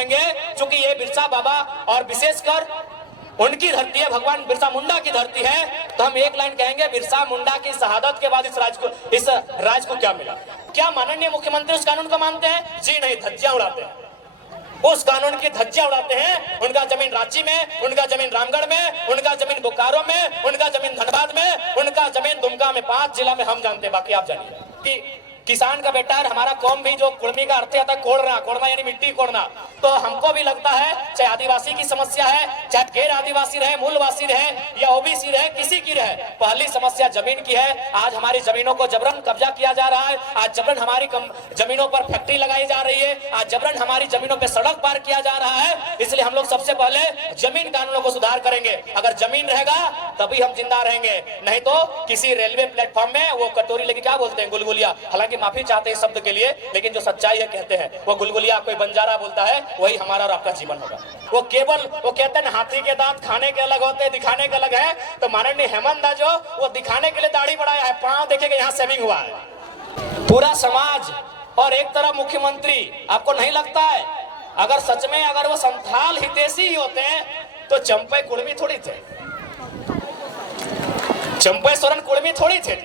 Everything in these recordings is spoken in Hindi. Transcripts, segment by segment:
कहेंगे, क्योंकि ये बिरसा बाबा और विशेषकर उनकी धरती है, भगवान बिरसा मुंडा की धरती है, तो हम एक लाइन कहेंगे, बिरसा मुंडा की शहादत के बाद इस राज को क्या मिला? क्या माननीय मुख्यमंत्री उस कानून को मानते हैं? जी नहीं, धज्जियां उड़ाते हैं, उस कानून की धज्जियां उड़ाते हैं। उनका जमीन रांची में, उनका जमीन रामगढ़ में, उनका जमीन बोकारो में, उनका जमीन धनबाद में, उनका जमीन दुमका में, 5 जिला में हम जानते हैं, बाकी आप जानिए। कि किसान का बेटा है, हमारा कौम भी, जो कुर्मी का अर्थ आता है कोड़ना यानी मिट्टी कोड़ना, तो हमको भी लगता है, चाहे आदिवासी की समस्या है, चाहे गैर आदिवासी रहे, मूलवासी रहे या ओबीसी रहे, किसी की रहे, पहली समस्या जमीन की है। आज हमारी जमीनों को जबरन कब्जा किया जा रहा है, आज जबरन हमारी जमीनों पर फैक्ट्री लगाई जा रही है, आज जबरन हमारी जमीनों पर सड़क पार किया जा रहा है। इसलिए हम लोग सबसे पहले जमीन कानूनों को सुधार करेंगे। अगर जमीन रहेगा तभी हम जिंदा रहेंगे, नहीं तो किसी रेलवे प्लेटफॉर्म में वो कटोरी लेके क्या बोलते हैं, गुलगुलिया, हालांकि माफी चाहते हैं शब्द के लिए, लेकिन जो सच्चाई है कहते हैं, वो गुलगुलिया कोई बंजारा बोलता है, वही हमारा और आपका जीवन होगा। वो केवल वो कहते हैं हाथी के दांत खाने के अलग होते हैं, दिखाने के अलग है। तो माननीय हेमंत दा जो वो दिखाने के लिए दाढ़ी बढ़ाया है, पांव देखेगा यहाँ सेविंग हुआ है। पूरा समाज और एक तरफ मुख्यमंत्री, आपको नहीं लगता है अगर सच में अगर वो संथाल हितैषी ही होते हैं तो चंपई कुर्मी थोड़ी थे, चंपई सोरेन कुर्मी थोड़ी थे,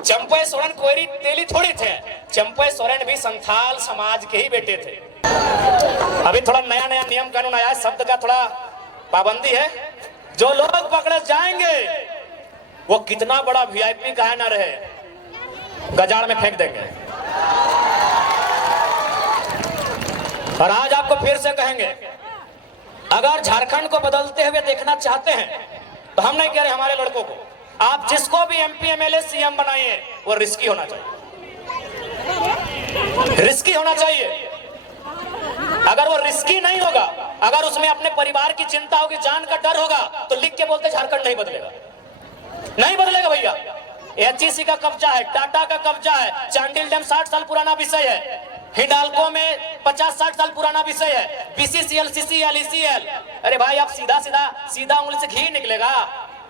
चंपई सोरेन कोयरी तेली थोड़ी थे, चंपई सोरेन भी संथाल समाज के ही बेटे थे। अभी थोड़ा नया नया नियम कानून आया है, शब्द का थोड़ा पाबंदी है। जो लोग पकड़े जाएंगे वो कितना बड़ा वीआईपी कहे ना रहे, गजाड़ में फेंक देंगे। और आज आपको फिर से कहेंगे, अगर झारखंड को बदलते हुए देखना चाहते हैं तो हम नहीं कह रहे हमारे लड़कों को, आप जिसको भी एमपी एमएलए सीएम बनाइए वो रिस्की होना चाहिए, रिस्की होना चाहिए। अगर वो रिस्की नहीं होगा, अगर उसमें अपने परिवार की चिंता होगी, जान का डर होगा, तो लिख के बोलते झारखंड नहीं बदलेगा, नहीं बदलेगा भैया। एचईसी का कब्जा है, टाटा का कब्जा है, चांडिल डैम 60 साल पुराना विषय है, हिंडाल्को में 50-60 साल पुराना विषय है, बीसीसीएल, सीसीएल, ईसीएल। अरे भाई आप सीधा उंगली से घी निकलेगा।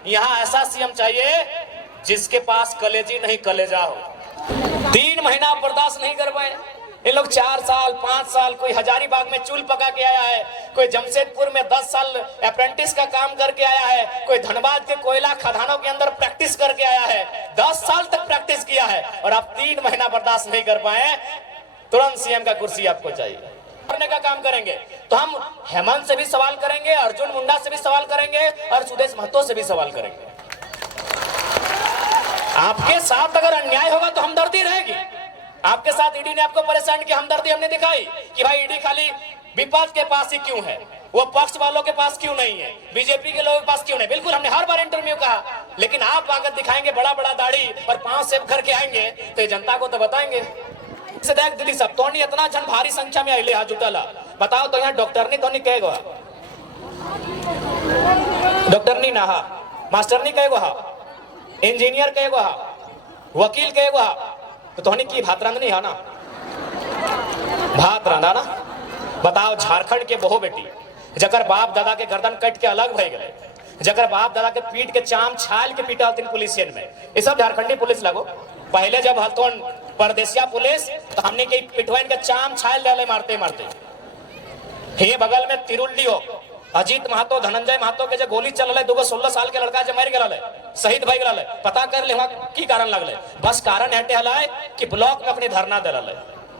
यहाँ ऐसा सीएम चाहिए जिसके पास कलेजी नहीं कलेजा हो। 3 महीना बर्दाश्त नहीं कर पाए ये लोग, 4 साल 5 साल, कोई हजारीबाग में चूल पका के आया है, कोई जमशेदपुर में 10 साल अप्रेंटिस का काम करके आया है, कोई धनबाद के कोयला खदानों के अंदर प्रैक्टिस करके आया है, 10 साल तक प्रैक्टिस किया है, और आप 3 महीना बर्दाश्त नहीं कर पाए, तुरंत सीएम का कुर्सी आपको चाहिए। करने का काम करेंगे तो हम हेमंत से भी सवाल करेंगे, अर्जुन मुंडा से भी सवाल करेंगे, और सुदेश महतो से भी सवाल करेंगे। आपके साथ अगर अन्याय होगा तो हमदर्दी रहेगी। आपके साथ ईडी ने आपको परेशान किया, हमदर्दी हमने दिखाई कि भाई ईडी खाली विपक्ष के पास ही क्यों है, वो पक्ष वालों के पास क्यों नहीं है, बीजेपी के लोगों के पास क्यों नहीं। बिल्कुल हमने हर बार इंटरव्यू कहा, लेकिन आप आकर दिखाएंगे बड़ा बड़ा दाढ़ी और 5 सेब करके आएंगे तो जनता को तो बताएंगे। देख दीदी सब तो इतना जन भारी संख्या में आइले हाथ जुटाला, बताओ तो यहाँ डॉक्टर नहीं तो नहीं कहेगा, डॉक्टर नहीं ना, मास्टर नहीं कहेगा, इंजीनियर कहेगा, वकील कहेगा, तो तोहनी की भात रांधनी है ना, भात रांधा ना। बताओ झारखंड के बहु बेटी जकर बाप दादा के गर्दन कट के अलग भय गए, जकर बाप दादा के पीठ के चाम छाल के पीटा होती पुलिसियन में, ये सब झारखंडी पुलिस लगो। पहले जब हलतोन परदेसिया पुलिस तो हमने के पिटवाइन के चाम छाल डाले मारते मारते। ये बगल में तिरुल्ली हो, अजीत महतो, धनंजय महतो के जो गोली चल रहे, 2 16 साल के लड़का जो मर गए, शहीद भई गए, पता कर ले की कारण लगले। बस कारण हटे हलाए कि ब्लॉक में अपनी धरना दे,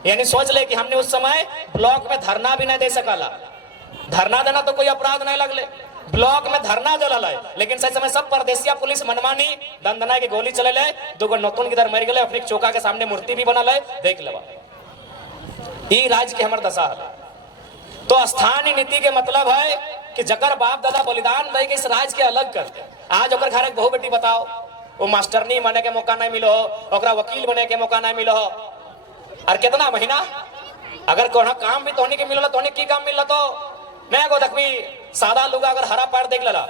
यानी सोच ले कि हमने उस समय ब्लॉक में धरना भी नहीं दे सकला। धरना देना तो कोई अपराध नहीं लगले, ब्लॉक में धरना जला, लेकिन सही समय सब परदेसिया पुलिस मनमानी दंदना की गोली चले, 2 नौतुन किधर मर गए, अपनी चौका के सामने मूर्ति भी बनल है, देख लेवा। ई राज्य के हमार दशा है। तो स्थानीय नीति के मतलब है कि जकर बाप दादा बलिदान दे के इस राज्य के अलग करते। आज ओकर घर एक बहु बेटी बताओ, वो मास्टरनी बने के मौका नहीं मिलो, ओकरा वकील बने के मौका नहीं मिलो, और कितना महीना अगर कोनो काम भी तोहनी के मिलला, तोहनी की काम मिलला तो मैं को देखबी सादा लुगा अगर हरा पार देख लला,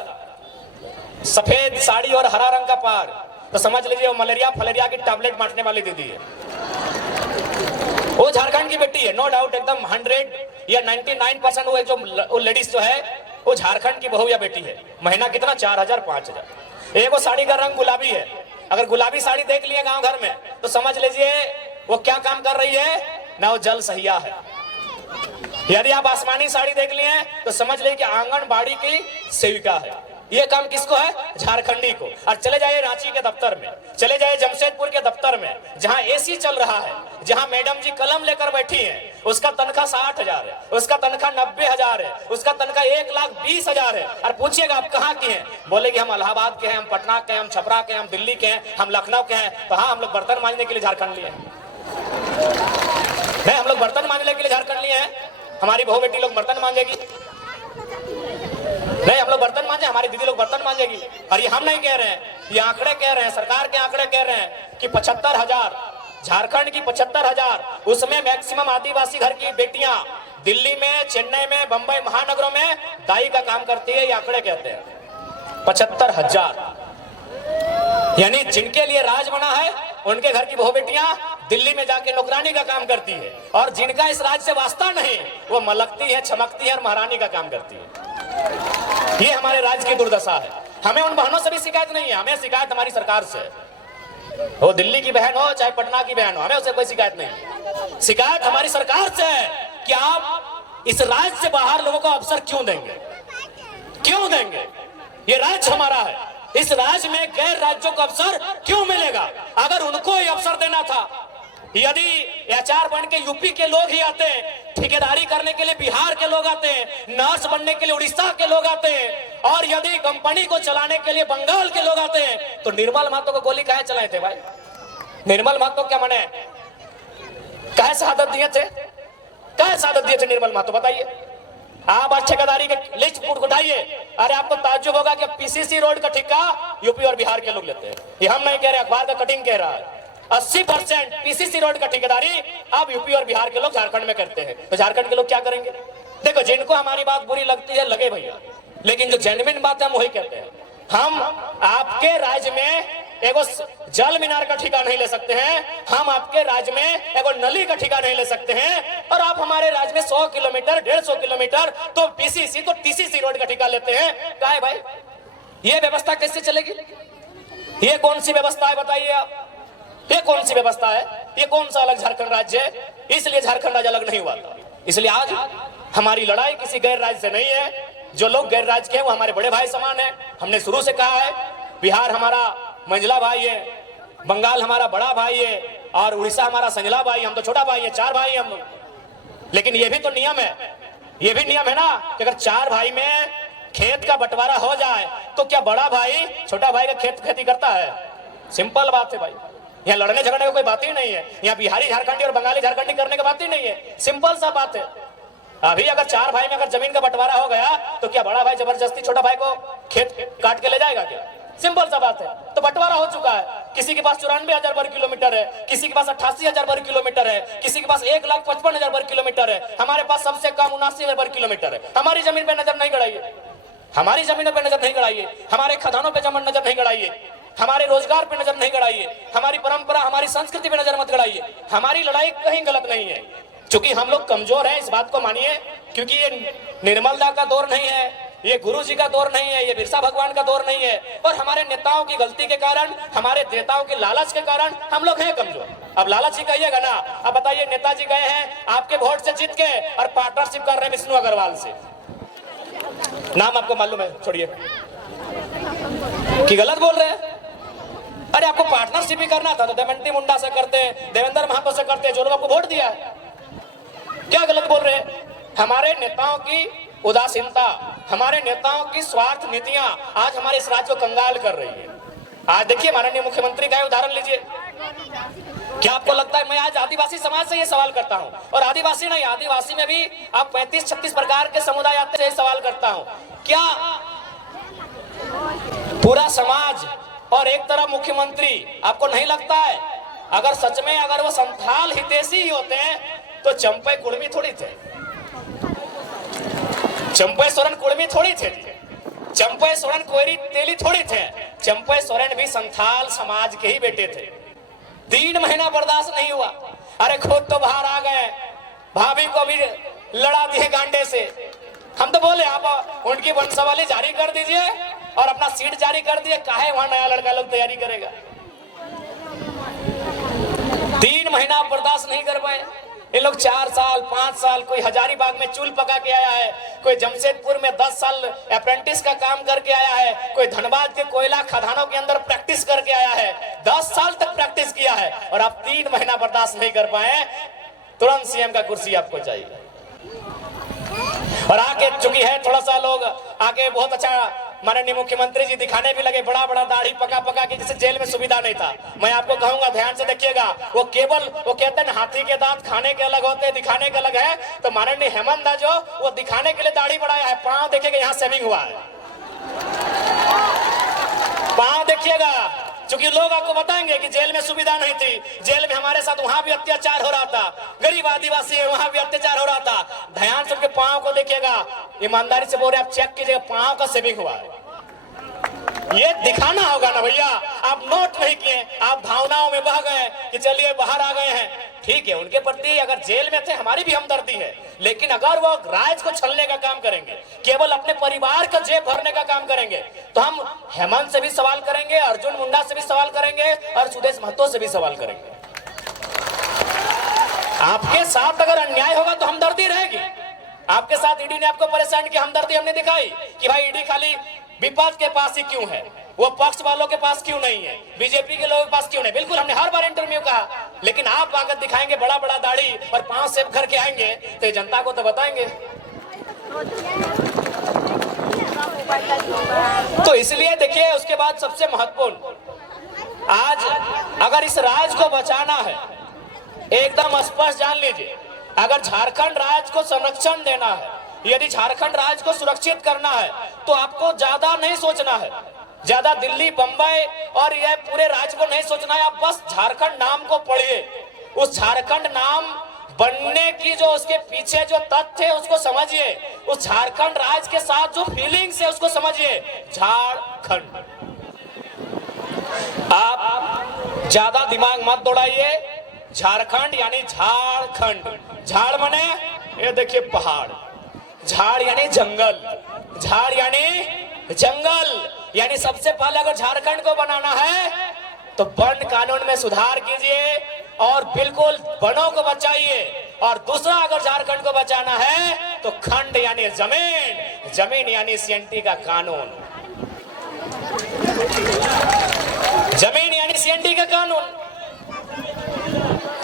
सफेद साड़ी और हरा रंग का पार, तो समझ लीजिए वो मलेरिया फलेरिया की टैबलेट बांटने वाली दीदी है। वो झारखंड की बेटी है, नो डाउट, एकदम 100 या 99% वो जो लेडीज जो है वो झारखंड की बहू या बेटी है। महीना कितना, 4000 5000। एगो साड़ी का रंग गुलाबी है, अगर गुलाबी साड़ी देख लिए गांव घर में तो समझ लीजिए वो क्या काम कर रही है ना, वो जल सहिया है। यदि आप आसमानी साड़ी देख लिए तो समझ ले कि आंगनबाड़ी की सेविका है। ये काम किसको है? झारखंडी को। और चले जाइए रांची के दफ्तर में, चले जाइए जमशेदपुर के दफ्तर में, जहां एसी चल रहा है, जहां मैडम जी कलम लेकर बैठी हैं, उसका तनख्वाह 60,000 है, उसका तनख्वाह 90,000 है, उसका तनख्वाह 1,20,000 है। और पूछिएगा आप कहाँ के हैं, बोलेगी हम इलाहाबाद के हैं, हम पटना के हैं, हम छपरा के हैं, हम दिल्ली के हैं, हम लखनऊ के हैं। तो हाँ, हम लोग बर्तन मांजने के लिए झारखंड लिए हैं। नहीं, हम लोग बर्तन मांजने के लिए झारखंड लिए हैं। हमारी बहू बेटी लोग बर्तन मांजेगी, नहीं हम लोग बर्तन मांजे, हमारी दीदी लोग बर्तन मांजेगी। और ये हम नहीं कह रहे हैं, ये आंकड़े कह रहे हैं, सरकार के आंकड़े कह रहे हैं कि 75,000 झारखंड की 75,000, उसमें मैक्सिमम आदिवासी घर की बेटियां दिल्ली में, चेन्नई में, बंबई महानगरों में दाई का काम करती है। ये आंकड़े कहते हैं 75,000। यानी जिनके लिए राज बना है उनके घर की बहू बेटियां दिल्ली में जाके नौकरानी का काम करती है, और जिनका इस राज से वास्ता नहीं वो मलकती है, चमकती है और महारानी का काम करती है। ये हमारे राज्य की दुर्दशा है। हमें उन बहनों से भी शिकायत नहीं है, हमें शिकायत हमारी सरकार से। वो दिल्ली की बहन हो चाहे पटना की बहन हो, हमें उससे कोई शिकायत नहीं। शिकायत हमारी सरकार से है कि आप इस राज्य से बाहर लोगों को अवसर क्यों देंगे, क्यों देंगे? ये राज्य हमारा है, इस राज्य में गैर राज्यों को अवसर क्यों मिलेगा? अगर उनको ही अवसर देना था, यदि एचआर बन के यूपी के लोग ही आते, ठेकेदारी करने के लिए बिहार के लोग आते, नर्स बनने के लिए उड़ीसा के लोग आते, और यदि कंपनी को चलाने के लिए बंगाल के लोग आते, तो निर्मल महतो को गोली काहे चलाए थे भाई? निर्मल महतो क्या मने काहे शहादत दिए थे? काहे शहादत दिए थे निर्मल महतो, बताइए। आप आज ठेकेदारी के लिस्ट उठाइए, अरे आपको ताज्जुब होगा कि पीसीसी रोड का ठेका यूपी और बिहार के लोग लेते हैं। ये हम नहीं कह रहे, अखबार का कटिंग कह रहा है। 80% पीसीसी रोड का ठेकेदारी अब यूपी और बिहार के लोग झारखंड में करते हैं। तो झारखंड के लोग क्या करेंगे? देखो, जिनको हमारी बात बुरी लगती है लगे भैया, लेकिन जो जेन्युइन बात है हम वही कहते हैं। हम आपके राज्य में एगो जल मीनार का ठेका नहीं ले सकते हैं, हम आपके राज्य में एगो नली का ठेका नहीं ले सकते हैं, और आप हमारे राज्य में 100 किलोमीटर 150 किलोमीटर तो पीसीसी तो टीसीसी रोड का ठेका लेते हैं। क्या है भाई, ये व्यवस्था कैसे चलेगी? ये कौन सी व्यवस्था है बताइए आप? ये कौन सी व्यवस्था है? ये कौन सा अलग झारखंड राज्य है? इसलिए झारखंड राज्य अलग नहीं हुआ था। इसलिए आज हमारी लड़ाई किसी गैर राज्य से नहीं है। जो लोग गैर राज्य के हैं वो हमारे बड़े भाई समान है। हमने शुरू से कहा है, बिहार हमारा मंझला भाई है, बंगाल हमारा बड़ा भाई है, और उड़ीसा हमारा संजला भाई, हम तो छोटा भाई है, 4 भाई हम लोग। लेकिन ये भी तो नियम है, ये भी नियम है ना कि अगर 4 भाई में खेत का बंटवारा हो जाए तो क्या बड़ा भाई छोटा भाई का खेती करता है? सिंपल बात है भाई। यहाँ लड़ने झगड़ने की कोई बात ही नहीं है। यहाँ बिहारी झारखंडी और बंगाली झारखंडी करने की बात ही नहीं है, सिंपल सा बात है। अभी अगर 4 भाई में अगर जमीन का बंटवारा हो गया तो क्या बड़ा भाई जबरदस्ती छोटा भाई को खेत काट के ले जाएगा क्या? सिंपल सा बात है। तो बंटवारा हो चुका है, किसी के पास 94,000 वर्ग किलोमीटर है, किसी के पास 88,000 वर्ग किलोमीटर है, किसी के पास 1,55,000 वर्ग किलोमीटर है, हमारे पास सबसे कम 79,000 वर्ग किलोमीटर है। हमारी जमीन पे नजर नहीं गड़ाइए, हमारी जमीनों पे नजर नहीं गड़ाइए, हमारे खदानों पे नजर नहीं गड़ाइए, हमारे रोजगार पे नजर नहीं गड़ाइए, हमारी परंपरा हमारी संस्कृति पे नजर मत गड़ाइए। हमारी लड़ाई कहीं गलत नहीं है, क्योंकि हम लोग कमजोर हैं, इस बात को मानिए। क्योंकि ये निर्मलदा का दौर नहीं है, ये गुरु जी का दौर नहीं है, ये बिरसा भगवान का दौर नहीं है, और हमारे नेताओं की गलती के कारण, हमारे नेताओं के लालच के कारण हम लोग हैं कमजोर। अब लालच ही कहिएगा ना। अब बताइए, नेताजी गए हैं आपके वोट से जीत के और पार्टनरशिप कर रहे हैं विष्णु अग्रवाल से। नाम आपको मालूम है, छोड़िए कि गलत बोल रहे हैं। अरे आपको पार्टनरशिप ही करना था तो दमयंती मुंडा से करते, देवेंद्र महतो से करते, जो लोग आपको वोट दिया है। क्या गलत बोल रहे हैं? हमारे नेताओं की उदासीनता, हमारे नेताओं की स्वार्थ नीतियां आज हमारे इस राज्य को कंगाल कर रही है। आज देखिए, माननीय मुख्यमंत्री का उदाहरण लीजिए। क्या आपको लगता है, मैं आज आदिवासी समाज से ये सवाल करता हूं, और आदिवासी नहीं, आदिवासी में भी आप 35-36 प्रकार के समुदाय आते हैं, सवाल करता हूं, क्या पूरा समाज और एक तरफ मुख्यमंत्री, आपको नहीं लगता है अगर सच में अगर वो संथाल हितैषी ही होते हैं तो चंपई कुड़मी थोड़ी थे, चंपई सोरेन कुड़मी थोड़ी थे, चंपई सोरेन कोयरी तेली थोड़ी थे, चंपई सोरेन भी संथाल समाज के ही बेटे थे। 3 महीना बर्दाश्त नहीं हुआ, अरे खुद तो बाहर आ गए, भाभी को भी लड़ा दिए गांडे से। हम तो बोले आप उनकी वंशावली जारी कर दीजिए और अपना सीट जारी कर दिए, काहे वहां नया लड़का लोग तैयारी करेगा। 3 महीना बर्दाश्त नहीं कर पाए, इन लोग 4 साल 5 साल, कोई हजारीबाग में चूल पका के आया है, कोई जमशेदपुर में 10 साल अप्रेंटिस का काम करके आया है, कोई धनबाद के कोयला खदानों के अंदर प्रैक्टिस करके आया है, 10 साल तक प्रैक्टिस किया है और आप 3 महीना बर्दाश्त नहीं कर पाए, तुरंत सीएम का कुर्सी आपको चाहिए। और आके चुकी है थोड़ा सा लोग आगे बहुत अच्छा माननीय मुख्यमंत्री जी दिखाने भी लगे, बड़ा बड़ा दाढ़ी पका पका के, जैसे जेल में सुविधा नहीं था। मैं आपको कहूंगा ध्यान से देखिएगा, वो केवल वो कहते हैं हाथी के दांत खाने के अलग होते हैं, दिखाने के अलग है। तो माननीय हेमंत जो वो दिखाने के लिए दाढ़ी बढ़ाया है, पांव देखिएगा यहाँ सेविंग हुआ है, पांव देखिएगा। क्योंकि लोग आपको बताएंगे कि जेल में सुविधा नहीं थी, जेल में हमारे साथ वहां भी अत्याचार हो रहा था, गरीब आदिवासी है वहां भी अत्याचार हो रहा था। ध्यान से उनके पांव को देखिएगा, ईमानदारी से बोल रहे आप चेक कीजिएगा, पांव का सेविंग हुआ है। ये दिखाना होगा ना भैया, आप नोट नहीं किए, आप भावनाओं में बह गए कि चलिए बाहर आ गए हैं। ठीक है, उनके प्रति अगर जेल में थे हमारी भी हमदर्दी है, लेकिन अगर वो राज को छलने का काम करेंगे, केवल अपने परिवार का जेब भरने का काम करेंगे, तो हम हेमंत से भी सवाल करेंगे, अर्जुन मुंडा से भी सवाल करेंगे और सुदेश महतो से भी सवाल करेंगे। आपके साथ अगर अन्याय होगा तो हमदर्दी रहेगी। आपके साथ ईडी ने आपको परेशान किया, हमदर्दी हमने दिखाई कि भाई ईडी खाली विपक्ष के पास ही क्यों है, वो पक्ष वालों के पास क्यों नहीं है, बीजेपी के लोगों के पास क्यों नहीं। बिल्कुल हमने हर बार इंटरव्यू कहा, लेकिन आप आकर दिखाएंगे बड़ा बड़ा दाढ़ी और पांव सेव करके आएंगे तो जनता को तो बताएंगे। तो इसलिए देखिए, उसके बाद सबसे महत्वपूर्ण, आज अगर इस राज को बचाना है, एकदम स्पष्ट जान लीजिए, अगर झारखंड राज्य को संरक्षण देना है, यदि झारखंड राज्य को सुरक्षित करना है, तो आपको ज्यादा नहीं सोचना है, ज्यादा दिल्ली बंबई और यह पूरे राज्य को नहीं सोचना है। आप बस झारखंड नाम को पढ़िए, उस झारखंड नाम बनने की जो उसके पीछे जो तथ्य है उसको समझिए, उस झारखंड राज्य के साथ जो फीलिंग्स है उसको समझिए। झारखंड, आप ज्यादा दिमाग मत दौड़ाइए। झारखंड यानी झारखंड, झाड़ माने ये देखिए पहाड़, झाड़ यानी जंगल, झाड़ यानी जंगल, यानी सबसे पहले अगर झारखंड को बनाना है तो वन कानून में सुधार कीजिए और बिल्कुल वनों को बचाइए। और दूसरा, अगर झारखंड को बचाना है तो खंड यानी जमीन, जमीन यानी सीएनटी का कानून, जमीन यानी सीएनटी का कानून,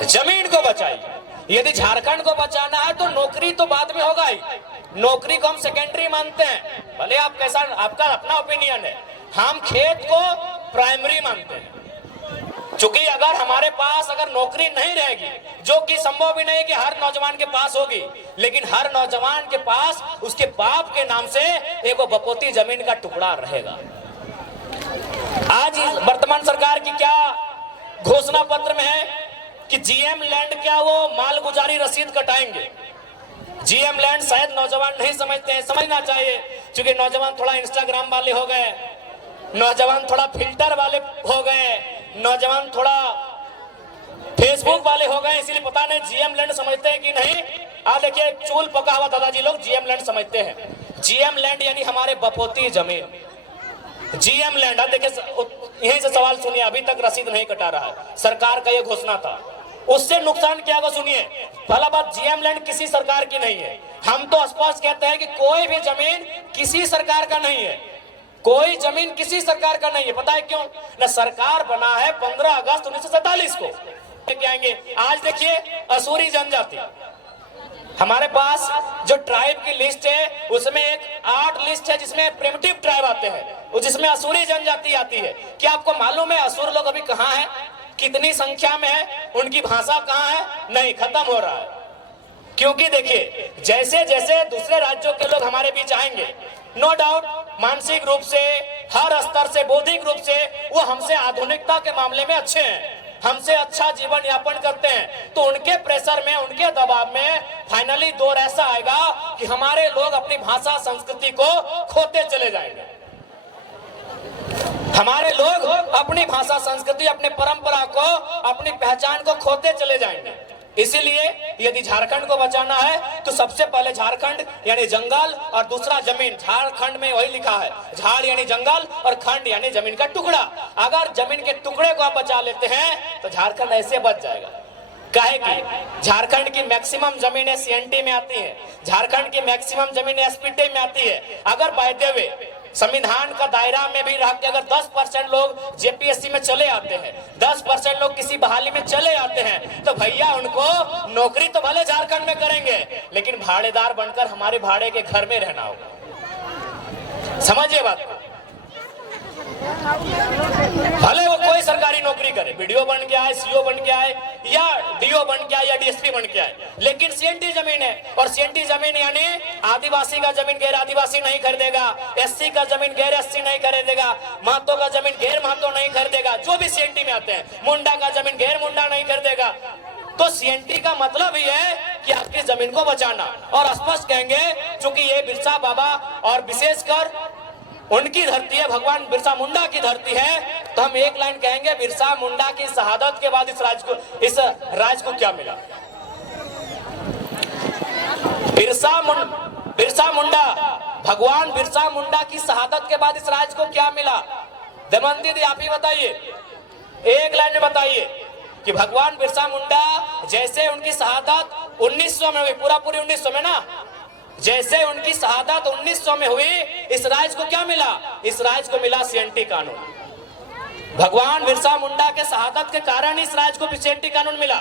जमीन को बताइए। यदि झारखंड को बचाना है तो नौकरी तो बाद में होगा ही, नौकरी को हम सेकेंडरी मानते हैं, भले आप कैसा, आपका अपना ओपिनियन है, हम खेत को प्राइमरी मानते हैं। क्योंकि अगर हमारे पास अगर नौकरी नहीं रहेगी, जो कि संभव भी नहीं कि हर नौजवान के पास होगी, लेकिन हर नौजवान के पास उसके बाप के नाम से एक बपोती जमीन का टुकड़ा रहेगा। आज वर्तमान सरकार की क्या घोषणा पत्र में है कि जीएम लैंड क्या वो मालगुजारी रसीद कटाएंगे। जीएम लैंड शायद नौजवान नहीं समझते हैं, समझना चाहिए, क्योंकि नौजवान थोड़ा इंस्टाग्राम वाले हो गए, नौजवान थोड़ा फिल्टर वाले हो गए, नौजवान थोड़ा फेसबुक वाले हो गए, इसलिए पता नहीं जीएम लैंड समझते हैं कि नहीं। आज देखिए, चूल पका हुआ दादाजी लोग जीएम लैंड समझते हैं। जीएम लैंड यानी हमारे बपोती जमीन, जीएम लैंड। देखिए यहीं से सवाल सुनिए, अभी तक रसीद नहीं कटा रहा है, सरकार का यह घोषणा था, उससे नुकसान क्या होगा सुनिए। पहला बात, जीएम लैंड किसी सरकार की नहीं है, हम तो स्पष्ट कहते हैं कि कोई भी जमीन किसी सरकार का नहीं है, कोई जमीन किसी सरकार का नहीं है। पता है क्यों? न सरकार बना है 15 अगस्त 1947 को आएंगे। आज देखिए, असूरी जनजाति, हमारे पास जो ट्राइब की लिस्ट है उसमें एक 8 लिस्ट है जिसमें प्रिमिटिव ट्राइब आते हैं, जिसमें असूरी जनजाति आती है। क्या आपको मालूम है असुर लोग अभी कहाँ हैं, कितनी संख्या में है, उनकी भाषा कहाँ है? नहीं, खत्म हो रहा है। क्योंकि देखिए, जैसे जैसे दूसरे राज्यों के लोग हमारे बीच आएंगे, नो डाउट मानसिक रूप से, हर स्तर से, बौद्धिक रूप से वो हमसे आधुनिकता के मामले में अच्छे हैं, हमसे अच्छा जीवन यापन करते हैं, तो उनके प्रेशर में, उनके दबाव में फाइनली दौर ऐसा आएगा कि हमारे लोग अपनी भाषा संस्कृति को खोते चले जाएंगे। हमारे लोग अपनी भाषा संस्कृति, अपने परंपरा को, अपनी पहचान को खोते चले जाएंगे। इसीलिए यदि झारखंड को बचाना है तो सबसे पहले झारखंड यानी जंगल और दूसरा जमीन। झारखंड में वही लिखा है, झाड़ यानी जंगल और खंड यानी जमीन का टुकड़ा। अगर जमीन के टुकड़े को आप बचा लेते हैं तो झारखंड ऐसे बच जाएगा। काहे की झारखंड की मैक्सिमम जमीनें सीएनटी में आती है, झारखंड की मैक्सिमम जमीनें एसपीटी में आती है। अगर बाय द वे संविधान का दायरा में भी रह के अगर 10% लोग जेपीएससी में चले आते हैं, 10% लोग किसी बहाली में चले आते हैं, तो भैया उनको नौकरी तो भले झारखंड में करेंगे, लेकिन भाड़ेदार बनकर हमारे भाड़े के घर में रहना होगा। समझिए बात को। भले वो कोई सरकारी नौकरी करे, बीडीओ बन के आए, सीओ बन के आए, या डीओ बन के आए, या डीएसपी बन के आए, लेकिन सीएनटी जमीन है। और सीएनटी जमीन यानी आदिवासी का जमीन गैर आदिवासी नहीं खरीदेगा, एससी का जमीन गैर एससी नहीं खरीदेगा, महतो का जमीन गैर महतो नहीं खरीदेगा, जो भी सीएनटी में आते हैं, मुंडा का जमीन गैर मुंडा नहीं खरीदेगा। तो सीएनटी का मतलब ही है कि आपकी जमीन को बचाना। और स्पष्ट कहेंगे, चूंकि ये बिरसा बाबा और विशेषकर उनकी धरती है, भगवान बिरसा मुंडा की धरती है, तो हम एक लाइन कहेंगे, बिरसा मुंडा की शहादत के बाद इस राज को क्या मिला? बिरसा मुंडा, भगवान बिरसा मुंडा की शहादत के बाद इस राज को क्या मिला? दमयंती दी, आप ही बताइए, एक लाइन में बताइए कि भगवान बिरसा मुंडा जैसे उनकी शहादत 1900 में हुई, पूरी 1900 में ना, जैसे उनकी शहादत 1900 में हुई, इस राज को क्या मिला? इस राज को मिला सीएनटी कानून। भगवान बिरसा मुंडा के शहादत के कारण इस राज को सीएनटी कानून मिला,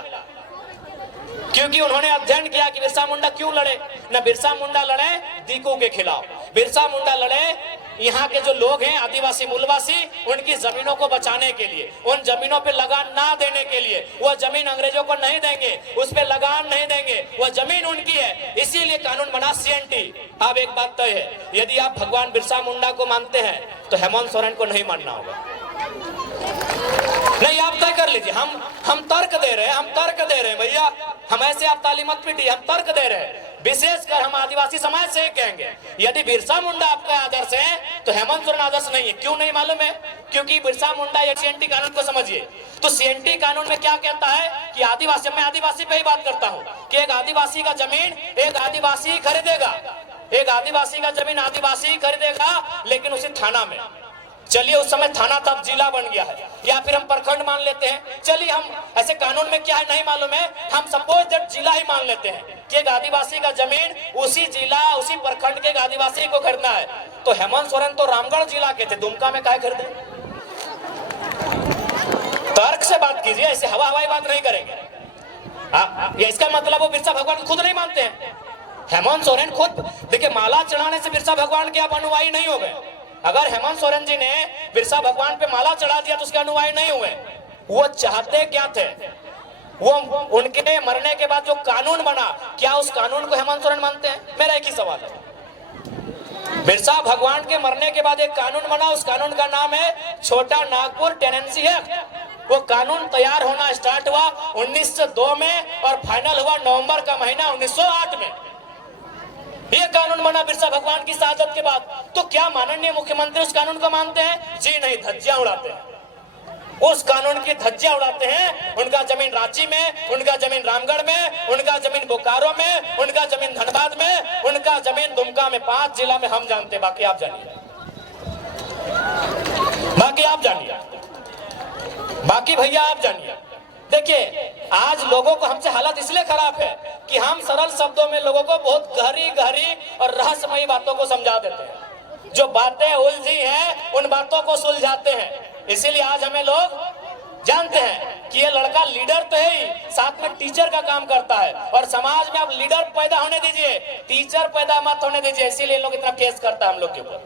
क्योंकि उन्होंने अध्ययन किया कि बिरसा मुंडा क्यों लड़े। न बिरसा मुंडा लड़े दीकू के खिलाफ, बिरसा मुंडा लड़े यहाँ के जो लोग हैं आदिवासी मूलवासी, उनकी जमीनों को बचाने के लिए, उन जमीनों पे लगान ना देने के लिए। वह जमीन अंग्रेजों को नहीं देंगे, उस पे लगान नहीं देंगे, वह जमीन उनकी है, इसीलिए कानून बना सीएनटी। अब एक बात तय है, यदि आप भगवान बिरसा मुंडा को मानते हैं तो हेमंत सोरेन को नहीं मानना होगा। नहीं, आप तय कर लीजिए। हम तर्क दे रहे हैं, हम तर्क दे रहे हैं भैया, हम ऐसे आप ताली मत पीटिए, हम तर्क दे रहे हैं। विशेषकर हम आदिवासी समाज से कहेंगे, यदि बिरसा मुंडा आपका आदर्श है तो हेमंत सोरेन आदर्श नहीं है। क्यों नहीं मालूम है? क्योंकि बिरसा मुंडा या सीएनटी कानून को समझिए, तो सीएनटी कानून में क्या कहता है कि आदिवासी, मैं आदिवासी पे ही बात करता हूँ, कि एक आदिवासी का जमीन एक आदिवासी खरीदेगा, एक आदिवासी का जमीन आदिवासी खरीदेगा, लेकिन उसी थाना में। चलिए उस समय थाना तब जिला बन गया है, या फिर हम प्रखंड मान लेते हैं। चलिए हम ऐसे कानून में क्या है नहीं मालूम है, हम सपोज दैट जिला ही मान लेते हैं कि एक आदिवासी का जमीन उसी जिला उसी प्रखंड के एक आदिवासी को खरीदना है। तो हेमंत सोरेन तो रामगढ़ जिला के थे, दुमका में काहे खरीदे? तर्क से बात कीजिए, ऐसे हवाई बात नहीं करेंगे। ये इसका मतलब वो बिरसा भगवान को खुद नहीं मानते हैं। हेमंत सोरेन खुद देखिए, माला चढ़ाने से बिरसा भगवान के आप अनुयायी नहीं हो गए। अगर हेमंत सोरेन जी ने बिरसा भगवान पे माला चढ़ा दिया तो उसके अनुयायी नहीं हुए। वो चाहते क्या थे? वो उनके मरने के बाद जो कानून बना, क्या उस कानून को हेमंत सोरेन मानते हैं? मेरा एक ही सवाल है। बिरसा भगवान के मरने के बाद एक कानून बना, उस कानून का नाम है छोटा नागपुर टेनेंसी एक्ट। वो कानून तैयार होना स्टार्ट हुआ 1902 में और फाइनल हुआ नवंबर का महीना 1908 में। ये कानून बना बिरसा भगवान की शहादत के बाद। तो क्या माननीय मुख्यमंत्री उस कानून को मानते हैं? जी नहीं, धज्जियां उड़ाते हैं, उस कानून की धज्जियां उड़ाते हैं। उनका जमीन रांची में, उनका जमीन रामगढ़ में, उनका जमीन बोकारो में, उनका जमीन धनबाद में, उनका जमीन दुमका में, 5 जिला में हम जानते, बाकी आप जानिए, बाकी आप जानिए, बाकी भैया आप जानिए। देखिए, आज लोगों को हमसे हालत इसलिए खराब है कि हम सरल शब्दों में लोगों को बहुत गहरी गहरी और रहस्यमयी बातों को समझा देते हैं। जो बातें उलझी हैं उन बातों को सुलझाते हैं। इसीलिए आज हमें लोग जानते हैं कि ये लड़का लीडर तो है ही, साथ में टीचर का काम करता है। और समाज में आप लीडर पैदा होने दीजिए, टीचर पैदा मत होने दीजिए। इसीलिए लोग इतना केस करता है हम लोग के ऊपर।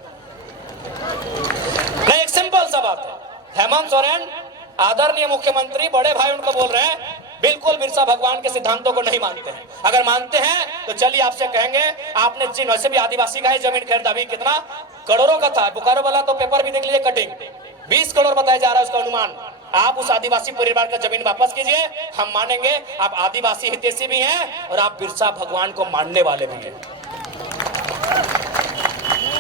नहीं, एक सिंपल सा बात है, हेमंत सोरेन आदरणीय मुख्यमंत्री बड़े भाई उनको बोल रहे हैं, बिल्कुल बिरसा भगवान के सिद्धांतों को नहीं मानते हैं। अगर मानते हैं तो चलिए आपसे कहेंगे, आपने जिन वैसे भी आदिवासी का ही जमीन खरीदा, अभी कितना करोड़ों का था, बोकारो वाला तो पेपर भी देख लीजिए, कटिंग 20 करोड़ बताया जा रहा है उसका अनुमान। आप उस आदिवासी परिवार का जमीन वापस कीजिए, हम मानेंगे आप आदिवासी हितैषी भी हैं और आप बिरसा भगवान को मानने वाले भी हैं।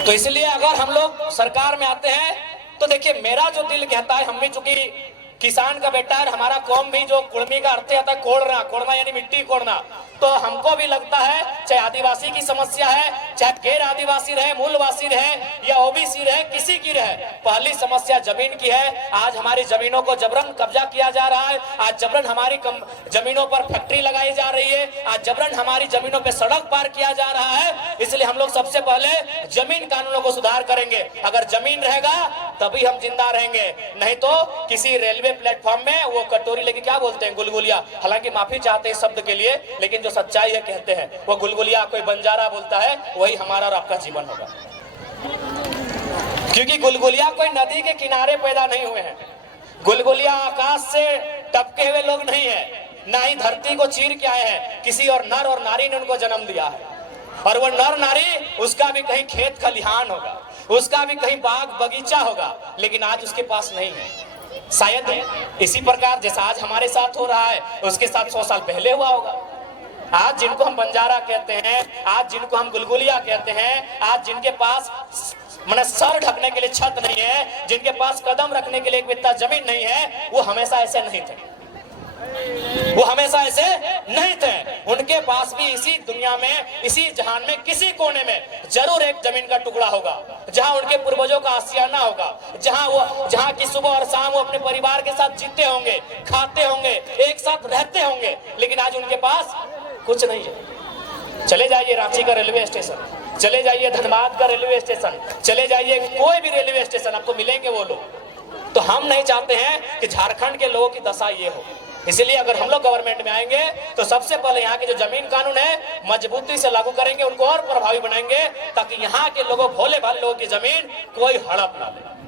तो इसलिए अगर हम लोग सरकार में आते हैं तो देखिए, मेरा जो दिल कहता है, हम भी चूंकि किसान का बेटा है, हमारा कौम भी जो कुड़मी का अर्थ आता है कोड़ना, कोड़ना यानी मिट्टी कोड़ना, तो हमको भी लगता है चाहे आदिवासी की समस्या है, चाहे गैर आदिवासी रहे, मूलवासी रहे या ओबीसी रहे, किसी की रहे, पहली समस्या जमीन की है। आज हमारी जमीनों को जबरन कब्जा किया जा रहा है, आज जबरन हमारी जमीनों पर फैक्ट्री लगाई जा रही है, आज जबरन हमारी जमीनों पे सड़क पार किया जा रहा है। इसलिए हम लोग सबसे पहले जमीन कानूनों को सुधार करेंगे। अगर जमीन रहेगा तभी हम जिंदा रहेंगे, नहीं तो किसी रेलवे प्लेटफॉर्म में वो कटोरी लेके क्या बोलते हैं, गुलगुलिया, हालांकि माफी चाहते हैं शब्द के लिए, लेकिन जो सच्चाई है कहते हैं, वो गुलगुलिया कोई बंजारा बोलता है, वही हमारा और आपका जीवन होगा। क्योंकि गुलगुलिया कोई नदी के किनारे पैदा नहीं हुए हैं, गुलगुलिया आकाश से टपके हुए लोग नहीं है, ना ही धरती को चीर के आए हैं, किसी और नर और नारी ने उनको जन्म दिया है। और वो नर नारी, उसका भी कहीं खेत खलिहान होगा, उसका भी कहीं बाग बगीचा होगा, लेकिन आज उसके पास नहीं है। शायद इसी प्रकार जैसा आज हमारे साथ हो रहा है, उसके साथ 100 साल पहले हुआ होगा। आज जिनको हम बंजारा कहते हैं, आज जिनको हम गुलगुलिया कहते हैं, आज जिनके पास माने सर ढकने के लिए छत नहीं है, जिनके पास कदम रखने के लिए एक बित्ता जमीन नहीं है, वो हमेशा ऐसे नहीं थे, वो हमेशा ऐसे नहीं थे। उनके पास भी इसी दुनिया में, इसी जहान में, किसी कोने में जरूर एक जमीन का टुकड़ा होगा, जहां उनके पूर्वजों का आशियाना होगा, जहां की सुबह और शाम वो अपने परिवार के साथ जीते होंगे, खाते होंगे, एक साथ रहते होंगे। लेकिन आज उनके पास कुछ नहीं है। चले जाइए रांची का रेलवे स्टेशन, चले जाइए धनबाद का रेलवे स्टेशन, चले जाइए कोई भी रेलवे स्टेशन, आपको मिलेंगे वो लोग। तो हम नहीं चाहते हैं कि झारखंड के लोगों की दशा ये हो। इसलिए अगर हम लोग गवर्नमेंट में आएंगे तो सबसे पहले यहाँ के जो जमीन कानून है मजबूती से लागू करेंगे, उनको और प्रभावी बनाएंगे, ताकि यहाँ के लोगों, भोले भाले लोगों की जमीन कोई हड़प ना ले।